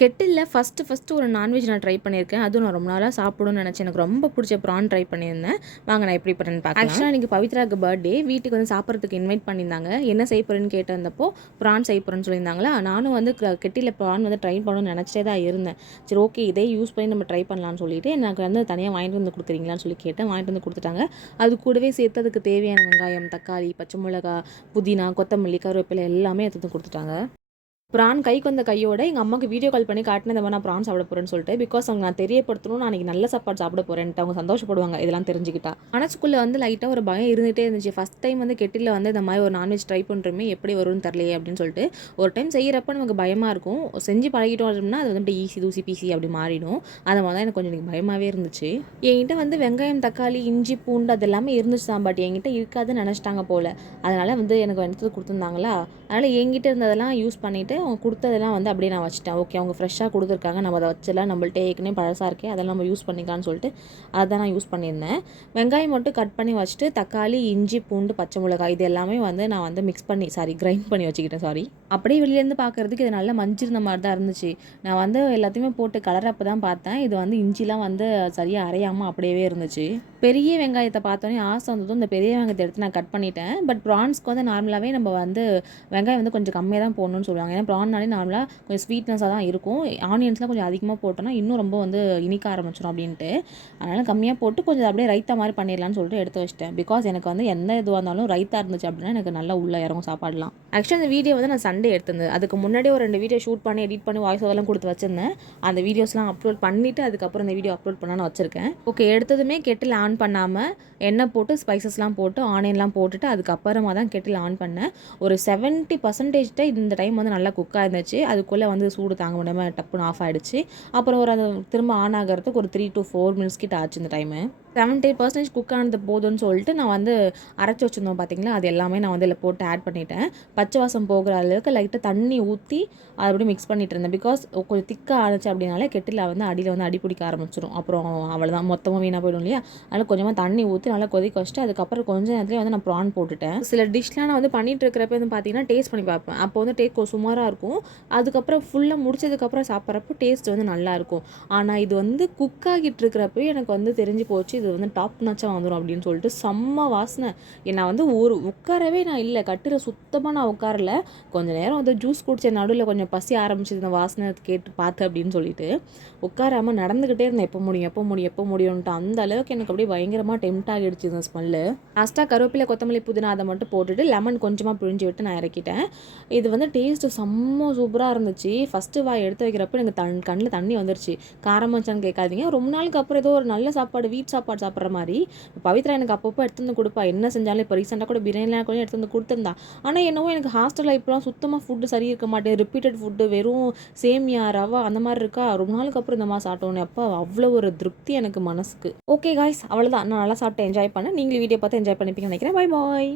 கெட்டில்ல first ஒரு non veg நான் try பண்ணியிருக்கேன். அதுவும் நான் ரொம்ப நாளாக சாப்பிடணும்னு நினச்சேன். எனக்கு ரொம்ப பிடிச்ச ப்ரான் ட்ரை பண்ணியிருந்தேன். வாங்க நான் எப்படி பண்ணுறேன்னு பார்க்கலாம். ஆக்சுவலாக இன்றைக்கி பவித்ராவுக்கு பர்த்டே, வீட்டுக்கு வந்து சாப்பிட்றதுக்கு இன்வைட் பண்ணியிருந்தாங்க. என்ன செய்ய போகிறேன்னு கேட்டிருந்தப்போ ப்ரான் செய்ய போகிறேன்னு சொல்லியிருந்தாங்களா. நானும் வந்து கெட்டில ப்ரான் வந்து ட்ரை பண்ணணும்னு நினச்சிட்டே தான் இருந்தேன். சரி ஓகே, இதே யூஸ் பண்ணி நம்ம ட்ரை பண்ணலான்னு சொல்லிட்டு எனக்கு வந்து தனியாக வாங்கிட்டு வந்து கொடுக்குறீங்களான்னு சொல்லி கேட்டேன். வாங்கிட்டு வந்து கொடுத்துட்டாங்க. அது கூடவே சேர்த்து அதுக்கு தேவையான வெங்காயம், தக்காளி, பச்சை மிளகா, புதினா, கொத்தமல்லி, கருவேப்பிலை எல்லாமே எடுத்து வந்து கொடுத்துட்டாங்க. ப்ரான் கைக்கு வந்த கையோட எங்கள் அம்மாவுக்கு வீடியோ கால் பண்ணி காட்டினேன், இந்த மாதிரி நான் ப்ரான் சாப்பிட போகிறேன்னு சொல்லிட்டு. பிகாஸ் அவங்க நான் தெரியப்படுத்தணும், நான் அன்றைக்கி நல்ல சாப்பாடு சாப்பிட போகிறேன்ட்டு அவங்க சந்தோஷப்படுவாங்க இதெல்லாம் தெரிஞ்சுக்கிட்டா. மனசுக்குள்ளே வந்து லைட்டாக ஒரு பயம் இருந்துகிட்டே இருந்துச்சு. ஃபஸ்ட் டைம் வந்து கெட்டில் வந்து இந்த மாதிரி ஒரு நான்வெஜ் ட்ரை பண்ணுறோமே, எப்படி வரும்னு தெரியலையே அப்படின்னு சொல்லிட்டு. ஒரு டைம் செய்கிறப்ப நமக்கு பயமாக இருக்கும். செஞ்சு பழகிட்டோம் அப்படின்னா அது வந்து ஈஸி தூசி பீசி அப்படி மாறிடும். அதை மாதிரி தான் எனக்கு கொஞ்சம் எனக்கு பயமாகவே இருந்துச்சு. என்கிட்ட வந்து வெங்காயம், தக்காளி, இஞ்சி, பூண்டு அது எல்லாமே இருந்துச்சு தான். பட் என்கிட்ட இருக்காதுன்னு நினச்சிட்டாங்க போல். அதனால் வந்து எனக்கு எடுத்து கொடுத்துருந்தாங்களா, அதனால் என்கிட்ட இருந்ததெல்லாம் யூஸ் பண்ணிவிட்டு அவங்க கொடுத்ததெல்லாம் வந்து அப்படியே நான் வச்சுட்டேன். ஓகே, அவங்க ஃப்ரெஷ்ஷாக கொடுத்துருக்காங்க, நம்ம அதை வச்சலாம், நம்மள்ட்ட ஏற்கனவே பழசாக இருக்கே, அதெல்லாம் நம்ம யூஸ் பண்ணிக்கலாம்னு சொல்லிட்டு அதை நான் யூஸ் பண்ணியிருந்தேன். வெங்காயம் மட்டும் கட் பண்ணி வச்சுட்டு தக்காளி, இஞ்சி, பூண்டு, பச்சை மிளகாய் இது எல்லாமே வந்து நான் வந்து மிக்ஸ் பண்ணி கிரைண்ட் பண்ணி வச்சுக்கிட்டேன். அப்படியே வெளியேருந்து பார்க்குறதுக்கு இது நல்லா மஞ்சிருந்த மாதிரி தான் இருந்துச்சு. நான் வந்து எல்லாத்தையுமே போட்டு கலரப்போ தான் பார்த்தேன், இது வந்து இஞ்சிலாம் வந்து சரியாக அரையாமல் அப்படியே இருந்துச்சு. பெரிய வெங்காயத்தை பார்த்தோன்னே ஆசை வந்ததும் இந்த பெரிய வெங்காயத்தை எடுத்து நான் கட் பண்ணிட்டேன். பட் ப்ரான்ஸ்க்கு வந்து நார்மலாகவே நம்ம வந்து வெங்காயம் வந்து கொஞ்சம் கம்மியாக தான் போடணும்னு சொல்லுவாங்க. ஏன்னா ப்ரான்னாலே நார்மலாக கொஞ்சம் ஸ்வீட்னஸாக தான் இருக்கும். ஆனியன்ஸ்லாம் கொஞ்சம் அதிகமாக போட்டோன்னா இன்னும் ரொம்ப வந்து இனிக்க ஆரம்பிச்சிடும் அப்படின்ட்டு. அதனால் கம்மியாக போட்டு கொஞ்சம் அப்படியே ரைத்தா மாதிரி பண்ணிடலான்னு சொல்லிட்டு எடுத்து வச்சிட்டேன். பிகாஸ் எனக்கு வந்து எந்த இதுவாக இருந்தாலும் ரைத்தா இருந்துச்சு அப்படின்னா எனக்கு நல்லா உள்ளே இறங்கும் சாப்பாடலாம். ஆக்சுவலி அந்த வீடியோ வந்து நான் சண்டே எடுத்திருந்தேன். அதுக்கு முன்னாடி ஒரு 2 வீடியோ ஷூட் பண்ணி எடிட் பண்ணி வாய்ஸ் ஓவர்லாம் கொடுத்து வச்சிருந்தேன். அந்த வீடியோஸ்லாம் அப்லோட் பண்ணிவிட்டு அதுக்கப்புறம் இந்த வீடியோ அப்லோட் பண்ண நான் வச்சுருக்கேன். ஓகே, எடுத்ததுமே கெட்டில் ஆன் பண்ணாமல் எண்ணெய் போட்டு ஸ்பைசஸ்லாம் போட்டு ஆனியன்லாம் போட்டுட்டு அதுக்கப்புறமா தான் கெட்டில் ஆன் பண்ணேன். ஒரு 70% இந்த டைம் வந்து நல்லா குக்காக இருந்துச்சு. அதுக்குள்ளே வந்து சூடு தாங்க முடியாமல் டப்புன்னு ஆஃப் ஆகிடுச்சு. அப்புறம் ஒரு அது திரும்ப ஆன் ஆகிறதுக்கு ஒரு 3 to 4 minutes கிட்ட ஆச்சு இந்த டைமு. 70% குக் ஆனது போதும்னு சொல்லிட்டு நான் வந்து அரைச்சி வச்சுருந்தோம் பார்த்தீங்களா, அது எல்லாமே நான் வந்து இதில் போட்டு ஆட் பண்ணிட்டேன். பச்சை வாசம் போகிற அளவுக்கு லைட்டாக தண்ணி ஊற்றி அதை அப்படியே மிக்ஸ் பண்ணிட்டு இருந்தேன். பிகாஸ் கொஞ்சம் திக்காக ஆனிச்சு அப்படின்னாலே கெட்டில் வந்து அடியில் வந்து அடி பிடிக்க ஆரம்பிச்சிடும். அப்புறம் அவ்வளோதான், மொத்தமாக வீணாக போயிடும் இல்லையா. அதனால் கொஞ்சமாக தண்ணி ஊற்றி நல்லா கொதிக்க வச்சுட்டு அதுக்கப்புறம் கொஞ்சம் நேரத்துலேயே வந்து நான் ப்ரான் போட்டுட்டேன். சில டிஷ்லாம் நான் வந்து பண்ணிட்டு இருக்கிறப்ப வந்து பார்த்தீங்கன்னா டேஸ்ட் பண்ணி பார்ப்பேன். அப்போ வந்து டேஸ்ட் சுமாராக இருக்கும். அதுக்கப்புறம் ஃபுல்லாக முடிச்சதுக்கப்புறம் சாப்பிட்றப்போ டேஸ்ட் வந்து நல்லாயிருக்கும். ஆனால் இது வந்து குக் ஆகிட்டு இருக்கிறப்ப எனக்கு வந்து தெரிஞ்சு போச்சு, இது வந்து டாப் நாச்சாக வந்துடும் அப்படின்னு சொல்லிட்டு செம்ம வாசனை. நான் வந்து ஒரு உட்காரவே நான் இல்லை, கட்டில் சுத்தமாக நான் உட்காரல. கொஞ்சம் நேரம் வந்து ஜூஸ் குடிச்ச நடுவில் கொஞ்சம் பசி ஆரம்பிச்சது இந்த வாசனை கேட்டு பார்த்து அப்படின்னு சொல்லிட்டு உட்காராமல் நடந்துக்கிட்டே இருந்தேன். எப்போ முடியும்ன்ட்டு அந்த அளவுக்கு எனக்கு அப்படியே பயங்கரமாக டெம்ட் ஆகிடுச்சு இந்த ஸ்மெல்லு. லாஸ்ட்டாக கருவேப்பிலை, கொத்தமல்லி, புதினா அதை மட்டும் போட்டுட்டு லெமன் கொஞ்சமாக பிழிஞ்சு விட்டு நான் இறக்கிட்டேன். இது வந்து டேஸ்ட்டு செம்ம சூப்பராக இருந்துச்சு. ஃபஸ்ட்டு வாய் எடுத்து வைக்கிறப்ப எனக்கு கண்ணில் தண்ணி வந்துருச்சு. காரமாக வச்சான்னு கேட்காதீங்க. ரொம்ப நாளுக்கு அப்புறம் ஏதோ ஒரு நல்ல சாப்பாடு, வீட் சாப்பாடு சாப்பிட்ற மாதிரி. பவித்ரா எனக்கு அப்பப்போ எடுத்து வந்து கொடுப்பா, என்ன செஞ்சாலும். இப்போ ரீசெண்டாக கூட பிரியாணிலாம் கூட எடுத்து வந்து கொடுத்துருந்தா. ஆனால் என்னவோ எனக்கு ஹாஸ்டலில் இப்போலாம் சுத்தமாக ஃபுட்டு சரி இருக்க மாட்டேன். ரிப்பீட்டட் ஃபுட்டு, வெறும் சேமியா, ரவா அந்த மாதிரி இருக்கா. ரொம்ப நாளுக்கு அப்புறம் இந்த மாதிரி சாப்பிட்டோன்னே அப்போ அவ்வளோ ஒரு திருப்தி எனக்கு மனசுக்கு. ஓகே காய்ஸ், அவ்வளோதான். நான் நல்லா சாப்பிட்டு என்ஜாய் பண்ணேன். நீங்களும் வீடியோ பார்த்து என்ஜாய் பண்ணிப்பீங்கன்னு நினைக்கிறேன். Bye bye.